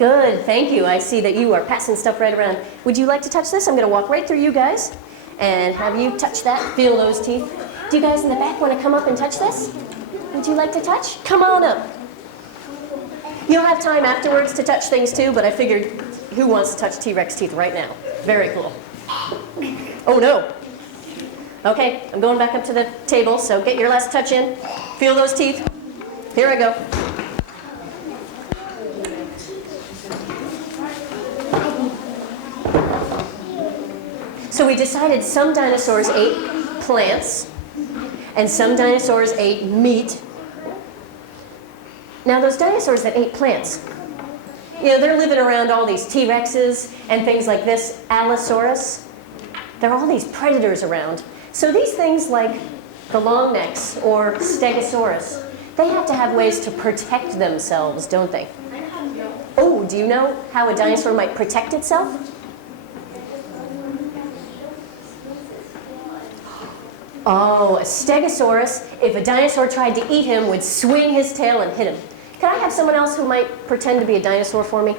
Good, thank you. I see that you are passing stuff right around. Would you like to touch this? I'm going to walk right through you guys and have you touch that. Feel those teeth. Do you guys in the back want to come up and touch this? Would you like to touch? Come on up. You'll have time afterwards to touch things too, but I figured who wants to touch T-Rex teeth right now? Very cool. Oh no. Okay, I'm going back up to the table, so get your last touch in. Feel those teeth. Here I go. So we decided some dinosaurs ate plants, and some dinosaurs ate meat. Now those dinosaurs that ate plants, they're living around all these T-Rexes and things like this, Allosaurus. There are all these predators around. So these things like the long necks or Stegosaurus, they have to have ways to protect themselves, don't they? Oh, do you know how a dinosaur might protect itself? Oh, a Stegosaurus, if a dinosaur tried to eat him, would swing his tail and hit him. Can I have someone else who might pretend to be a dinosaur for me?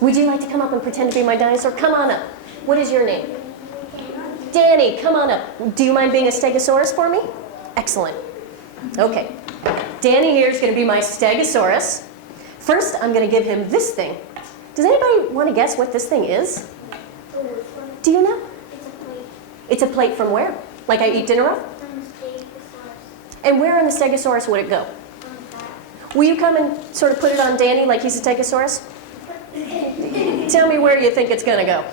Would you like to come up and pretend to be my dinosaur? Come on up. What is your name? Danny, come on up. Do you mind being a Stegosaurus for me? Excellent. Okay. Danny here is going to be my Stegosaurus. First, I'm going to give him this thing. Does anybody want to guess what this thing is? Do you know? It's a plate. It's a plate from where? Like I eat dinner off? And where in the Stegosaurus would it go? Will you come and sort of put it on Danny like he's a Stegosaurus? Tell me where you think it's going to go.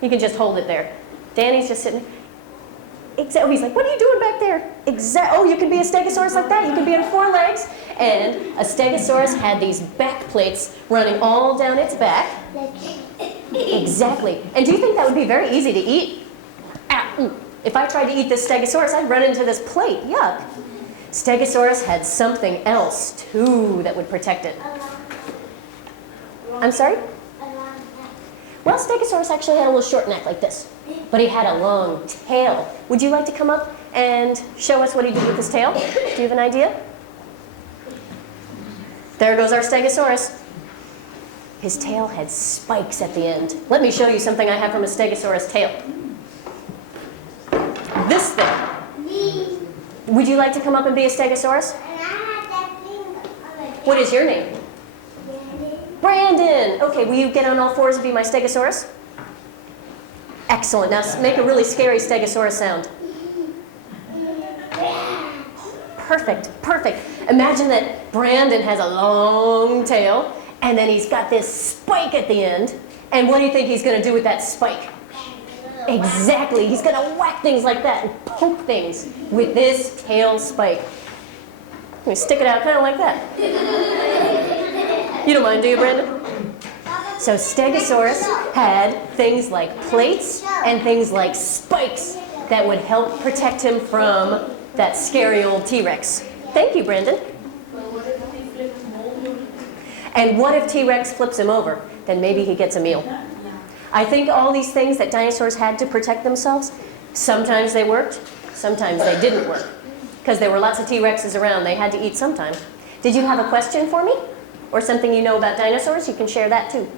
You can just hold it there. Danny's just sitting. Oh, he's like, what are you doing back there? Oh, you can be a Stegosaurus like that. You can be on 4 legs. And a Stegosaurus had these back plates running all down its back. Exactly. And do you think that would be very easy to eat? If I tried to eat this Stegosaurus, I'd run into this plate. Yuck. Stegosaurus had something else, too, that would protect it. I'm sorry? Well, Stegosaurus actually had a little short neck like this, but he had a long tail. Would you like to come up and show us what he did with his tail? Do you have an idea? There goes our Stegosaurus. His tail had spikes at the end. Let me show you something I have from a Stegosaurus tail. This thing. Would you like to come up and be a Stegosaurus? What is your name? Brandon. Okay, will you get on all 4s and be my Stegosaurus? Excellent. Now make a really scary Stegosaurus sound. Perfect, perfect. Imagine that Brandon has a long tail, and then he's got this spike at the end. And what do you think he's going to do with that spike? Exactly. He's going to whack things like that and poke things with this tail spike. We stick it out kind of like that. You don't mind, do you, Brandon? So Stegosaurus had things like plates and things like spikes that would help protect him from that scary old T-Rex. Thank you, Brandon. And what if T-Rex flips him over? Then maybe he gets a meal. I think all these things that dinosaurs had to protect themselves, sometimes they worked, sometimes they didn't work. Because there were lots of T-Rexes around, they had to eat sometime. Did you have a question for me? Or something you know about dinosaurs? You can share that too.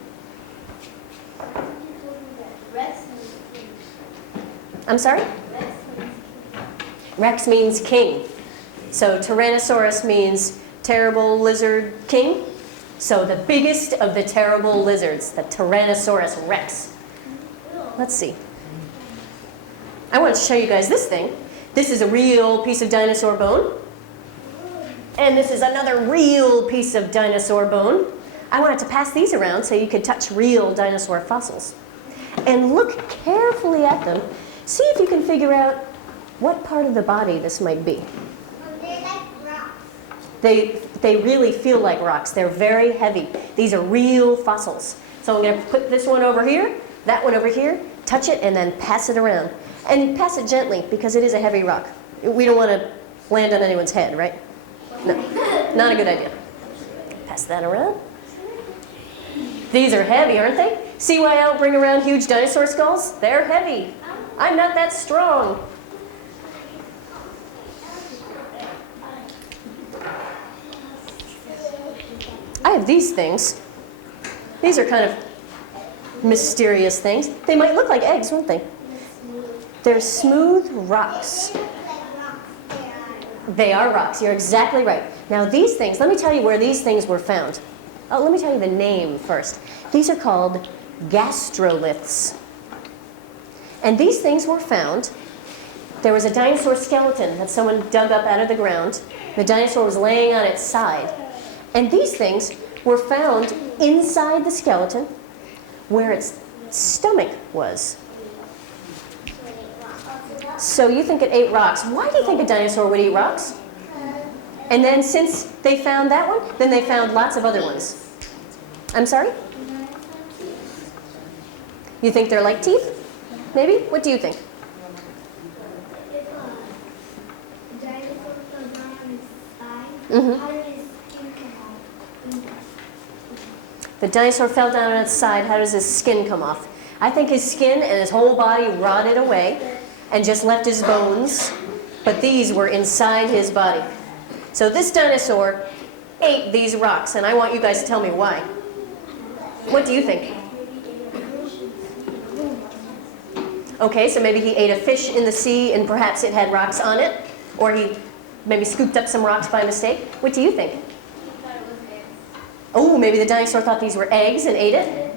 I'm sorry? Rex means king. So Tyrannosaurus means terrible lizard king. So the biggest of the terrible lizards, the Tyrannosaurus Rex. Let's see. I want to show you guys this thing. This is a real piece of dinosaur bone. And this is another real piece of dinosaur bone. I wanted to pass these around so you could touch real dinosaur fossils. And look carefully at them. See if you can figure out what part of the body this might be. They're like rocks. They really feel like rocks. They're very heavy. These are real fossils. So I'm going to put this one over here, that one over here, touch it, and then pass it around. And pass it gently because it is a heavy rock. We don't want to land on anyone's head, right? No, not a good idea. Pass that around. These are heavy, aren't they? See why I don't bring around huge dinosaur skulls? They're heavy. I'm not that strong. I have these things. These are kind of mysterious things. They might look like eggs, won't they? They're smooth rocks. They are rocks. You're exactly right. Now these things, let me tell you where these things were found. Oh, let me tell you the name first. These are called gastroliths. And these things were found. There was a dinosaur skeleton that someone dug up out of the ground. The dinosaur was laying on its side. And these things were found inside the skeleton where its stomach was. So you think it ate rocks. Why do you think a dinosaur would eat rocks? And then since they found that one, then they found lots of other ones. I'm sorry? You think they're like teeth? Maybe? What do you think? If a dinosaur fell down on its side, Mm-hmm. how did his skin come off? The dinosaur fell down on its side. How does his skin come off? I think his skin and his whole body rotted away and just left his bones. But these were inside his body. So this dinosaur ate these rocks, and I want you guys to tell me why. What do you think? Okay, so maybe he ate a fish in the sea and perhaps it had rocks on it. Or he maybe scooped up some rocks by mistake. What do you think? He thought it was eggs. Oh, maybe the dinosaur thought these were eggs and ate it.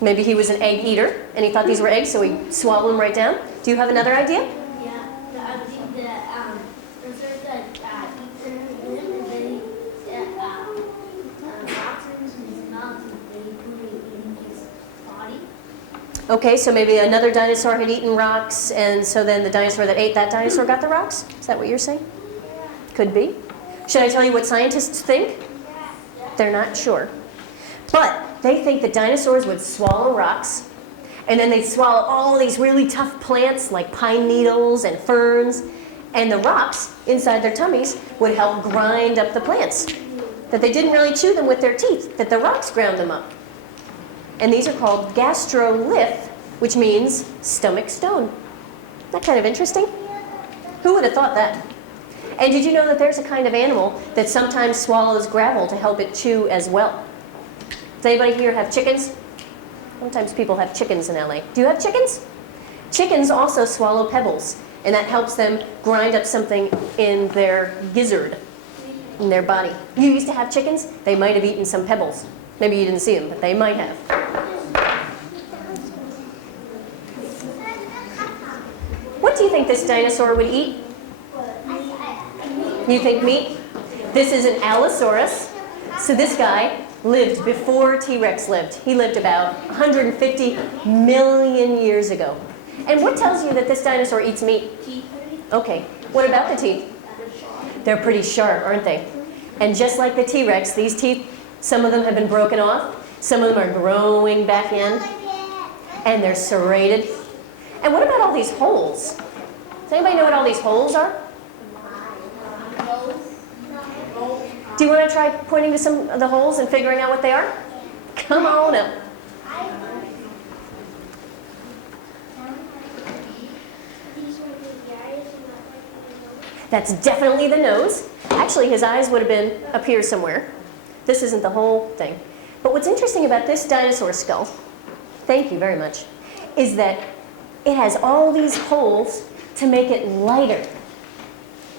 Maybe he was an egg eater and he thought these were eggs, so he swallowed them right down. Do you have another idea? Yeah, I think the dinosaurs that eat their limb and then rocks in his mouth and they put it in his body. Okay, so maybe another dinosaur had eaten rocks, and so then the dinosaur that ate that dinosaur got the rocks? Is that what you're saying? Could be. Should I tell you what scientists think? They're not sure. But they think that dinosaurs would swallow rocks, and then they'd swallow all these really tough plants like pine needles and ferns, and the rocks inside their tummies would help grind up the plants. That they didn't really chew them with their teeth, that the rocks ground them up. And these are called gastrolith, which means stomach stone. Isn't that kind of interesting? Who would have thought that? And did you know that there's a kind of animal that sometimes swallows gravel to help it chew as well? Does anybody here have chickens? Sometimes people have chickens in LA. Do you have chickens? Chickens also swallow pebbles, and that helps them grind up something in their gizzard, in their body. You used to have chickens? They might have eaten some pebbles. Maybe you didn't see them, but they might have. What do you think this dinosaur would eat? You think meat? This is an Allosaurus. So this guy lived before T-Rex lived. He lived about 150 million years ago. And what tells you that this dinosaur eats meat? Okay, what about the teeth? They're pretty sharp, aren't they? And just like the T-Rex, these teeth, some of them have been broken off, some of them are growing back in, and they're serrated. And what about all these holes? Does anybody know what all these holes are? Do you want to try pointing to some of the holes and figuring out what they are? Come on up. That's definitely the nose. Actually, his eyes would have been up here somewhere. This isn't the whole thing. But what's interesting about this dinosaur skull, thank you very much, is that it has all these holes to make it lighter.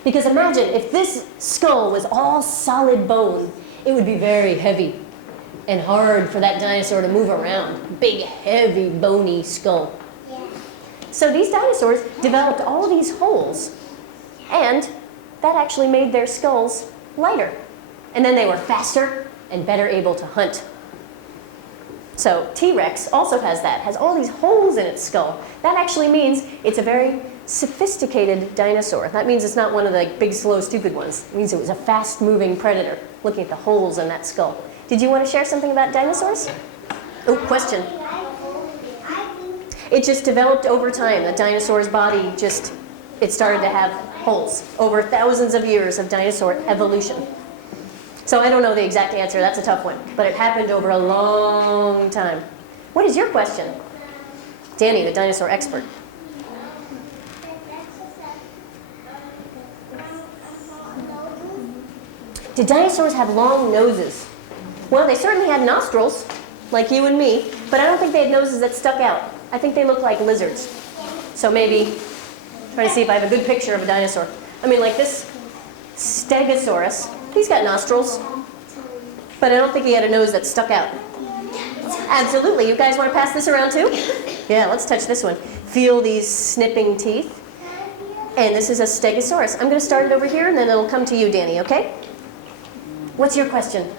Because imagine if this skull was all solid bone, it would be very heavy and hard for that dinosaur to move around. Big, heavy, bony skull. So these dinosaurs developed all these holes, and that actually made their skulls lighter. And then they were faster and better able to hunt. So T-Rex also has that, has all these holes in its skull. That actually means it's a very sophisticated dinosaur. That means it's not one of the big, slow, stupid ones. It means it was a fast-moving predator, looking at the holes in that skull. Did you want to share something about dinosaurs? Oh, question. It just developed over time. The dinosaur's body just, it started to have holes over thousands of years of dinosaur evolution. So I don't know the exact answer. That's a tough one. But it happened over a long time. What is your question? Danny, the dinosaur expert. Did dinosaurs have long noses? Well, they certainly had nostrils, like you and me, but I don't think they had noses that stuck out. I think they looked like lizards. So maybe, try to see if I have a good picture of a dinosaur. I mean, like this Stegosaurus, he's got nostrils, but I don't think he had a nose that stuck out. Absolutely. You guys want to pass this around too? Yeah, let's touch this one. Feel these snipping teeth. And this is a Stegosaurus. I'm going to start it over here, and then it'll come to you, Danny, okay? What's your question?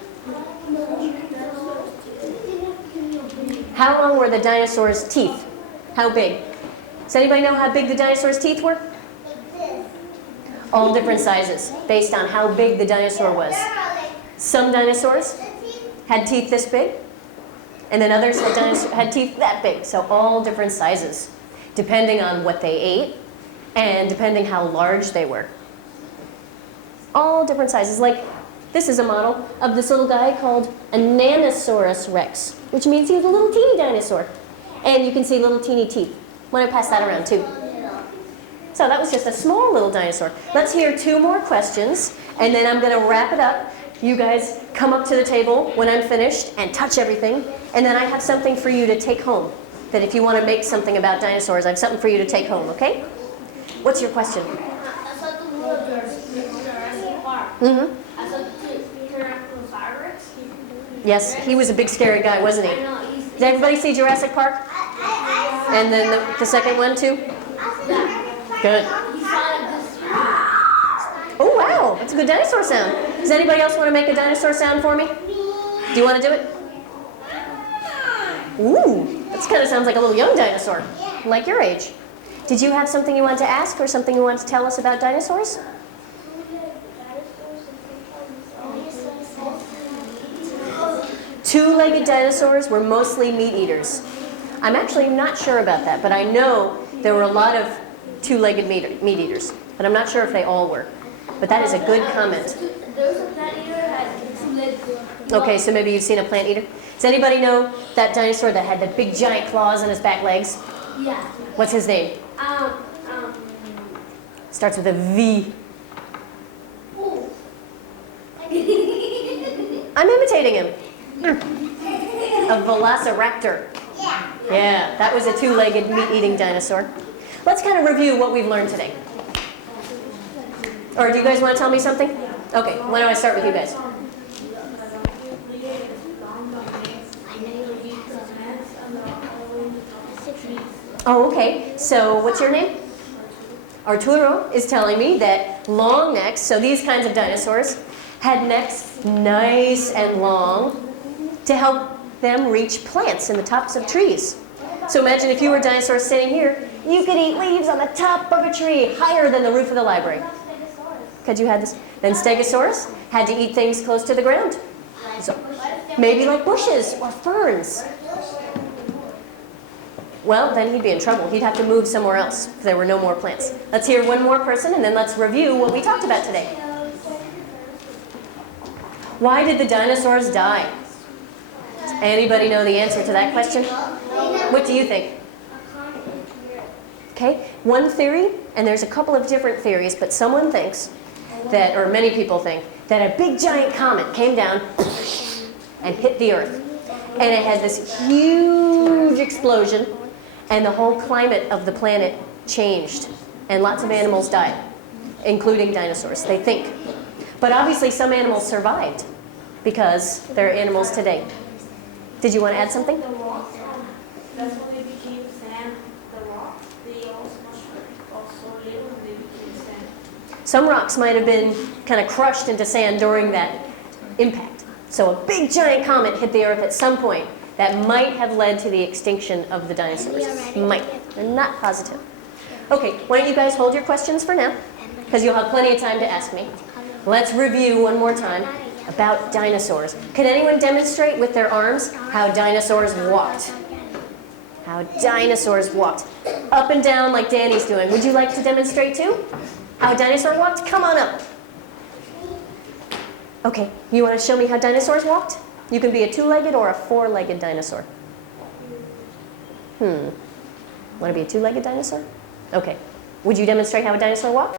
How long were the dinosaurs' teeth? How big? Does anybody know how big the dinosaurs' teeth were? All different sizes, based on how big the dinosaur was. Some dinosaurs had teeth this big, and then others had teeth that big. So all different sizes, depending on what they ate, and depending how large they were. All different sizes. Like, this is a model of this little guy called a Nanosaurus rex, which means he's a little teeny dinosaur. And you can see little teeny teeth. Want to pass that around too? So that was just a small little dinosaur. Let's hear 2 more questions, and then I'm going to wrap it up. You guys come up to the table when I'm finished and touch everything, and then I have something for you to take home. That if you want to make something about dinosaurs, I have something for you to take home, okay? What's your question? I saw the Jurassic Park. Mm-hmm. I saw the Tyrannosaurus. Yes, he was a big scary guy, wasn't he? Did everybody see Jurassic Park? And then the second one too? Good. Oh wow, that's a good dinosaur sound. Does anybody else want to make a dinosaur sound for me? Do you want to do it? Ooh, that kind of sounds like a little young dinosaur, like your age. Did you have something you wanted to ask or something you wanted to tell us about dinosaurs? Two-legged dinosaurs were mostly meat eaters. I'm actually not sure about that, but I know there were a lot of two-legged meat eaters, but I'm not sure if they all were. But that is a good comment. There was a plant eater that had 2 legs. Okay, so maybe you've seen a plant eater. Does anybody know that dinosaur that had the big giant claws on his back legs? Yeah. What's his name? Starts with a V. Ooh. I'm imitating him. A velociraptor. Yeah, that was a two-legged meat-eating dinosaur. Let's kind of review what we've learned today. Or do you guys want to tell me something? Okay, why don't I start with you guys? Oh, okay. So what's your name? Arturo is telling me that long necks, so these kinds of dinosaurs, had necks nice and long to help them reach plants in the tops of trees. So imagine if you were a dinosaur sitting here, you could eat leaves on the top of a tree higher than the roof of the library. Because you had this. Then Stegosaurus had to eat things close to the ground. So maybe like bushes or ferns. Well, then he'd be in trouble. He'd have to move somewhere else if there were no more plants. Let's hear one more person, and then let's review what we talked about today. Why did the dinosaurs die? Does anybody know the answer to that question? What do you think? Okay, one theory, and there's a couple of different theories, but someone thinks that, or many people think, that a big giant comet came down and hit the Earth. And it had this huge explosion, and the whole climate of the planet changed, and lots of animals died, including dinosaurs, they think. But obviously some animals survived, because they're animals today. Did you want to add something? The rocks, that's when they became sand. The rocks, they also live when they became sand. Some rocks might have been kind of crushed into sand during that impact. So a big giant comet hit the Earth at some point that might have led to the extinction of the dinosaurs. Might. I'm not positive. Okay, why don't you guys hold your questions for now, because you'll have plenty of time to ask me. Let's review one more time about dinosaurs. Can anyone demonstrate with their arms how dinosaurs walked? How dinosaurs walked. Up and down like Danny's doing. Would you like to demonstrate too? How a dinosaur walked? Come on up. Okay, you want to show me how dinosaurs walked? You can be a two-legged or a four-legged dinosaur. Want to be a two-legged dinosaur? Okay. Would you demonstrate how a dinosaur walked?